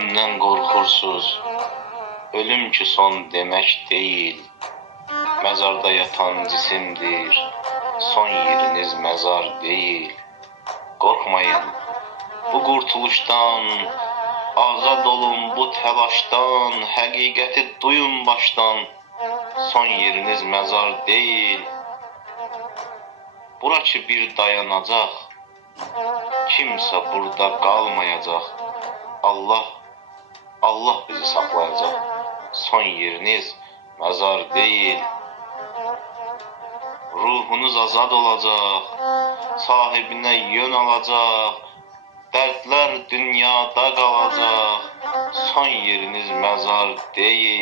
ölümden korkursuz. Ölüm ki son demek değil. Mezarda yatan cisimdir. Son yeriniz mezar değil. Korkmayın bu kurtuluştan. Azad olun bu telaştan. Hakikati duyun baştan. Son yeriniz mezar değil. Burası bir dayanacak. Kimse burada kalmayacak. Allah bizi saklayacak. Son yeriniz mezar değil. Ruhunuz azad olacak. Sahibine yön alacak. Dertler dünyada kalacak. Son yeriniz mezar değil.